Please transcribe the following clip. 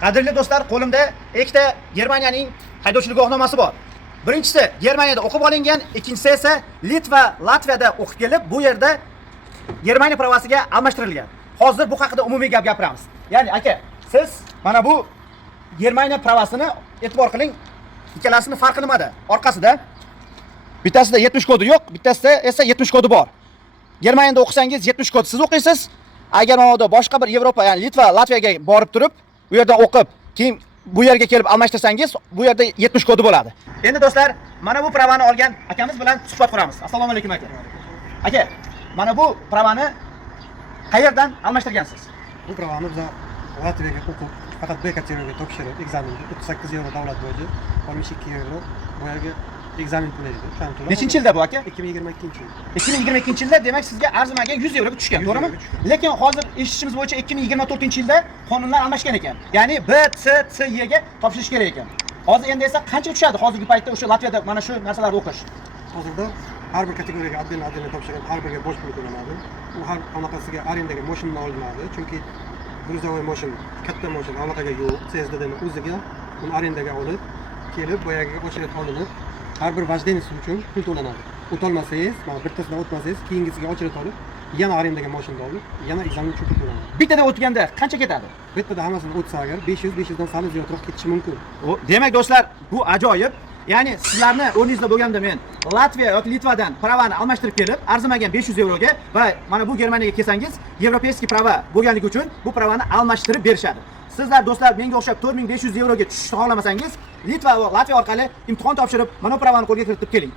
Qadrli do'stlar, qo'limda ikkita Germaniyaning haydovchilik guvohnomasi bor. Birinchisi Germaniyada o'qib olingan, ikkinchisi esa Litva, Latviyada o'qib kelib, bu yerda Germaniya pravosiga almashtirilgan. Hozir bu haqida umumiy gap gapiramiz. Ya'ni aka, siz mana bu Germaniya pravosini e'tibor qiling. Ikkalasining farqi nimada? Orqasida bittasida 70 kodi yo'q, bittasida esa 70 kodi bor. Germaniyada o'qisangiz 70 kod siz o'qiysiz. Agar mana boshqa bir Yevropa, ya'ni Litva, Latviyaga borib turib, bu yerdan o'qib, keyin bu yerga kelib almashtirsangiz, bu yerda 70 kodi bo'ladi. Endi do'stlar, mana bu pravani olgan akamiz bilan suhbat quramiz. Assalomu alaykum aka. Aka, mana bu pravani qayerdan almashtirgansiz? Bu pravani biz Latviyaga o'qib, faqat B kategoriyaga topshirib, ekzaminga 38 euro davlat boji, 12 euro bu yerga ekzamin puli edi. Nechinchi yilda bu aka? 2022-yil. 2022-yilda, demak sizga arzimagan 100 euro tushgan, to'g'rimi? Lekin hozir eshitishimiz bo'yicha 2024-yilda qonunlar almashgan ekan. Ya'ni B, C, C ga topshirish kerak ekan. Hozir endi esa qancha tushadi hozirgi paytda o'sha Latviyada mana shu narsalarni o'qish? Hozirda har bir kategoriyaga отдельно topshirib, har biriga boj puli to'lanadi. U har qanaqasiga arendaga mashinani olinadi, chunki грузовой mashin, katta mashin aloqaga yo'q. CSD'ni o'ziga uni arendaga olib, kelib bu yerga ochilib olinib, har bir vojdenisi uchun pul to'lanadi. O'tolmasangiz, mana bittasidan o'tmasangiz, keyingisiga ochilib olib, yana arendaga mashinani olib, yana ekzamin uchun pul to'lanadi. Bittada o'tganda qancha ketadi? Bittada hammasini o'tsa agar 500 dan sal ziyodroq ketishi mumkin. Demak do'stlar, bu ajoyib. Ya'ni sizlarni o'rningizda bo'lganda men Latviya yoki Litvadan pravani almashtirib kelib, arzimagan 500 euroga va mana bu Germaniyaga kelsangiz, Yevropeyskiy prava bo'lganligi uchun bu pravani almashtirib berishadi. Sizlar do'stlar menga o'xshab 4500 euroga tushishni xohlamasangiz, Litva va Latviya orqali imtihon topshirib, mana bu pravani qo'lga kiritib keling.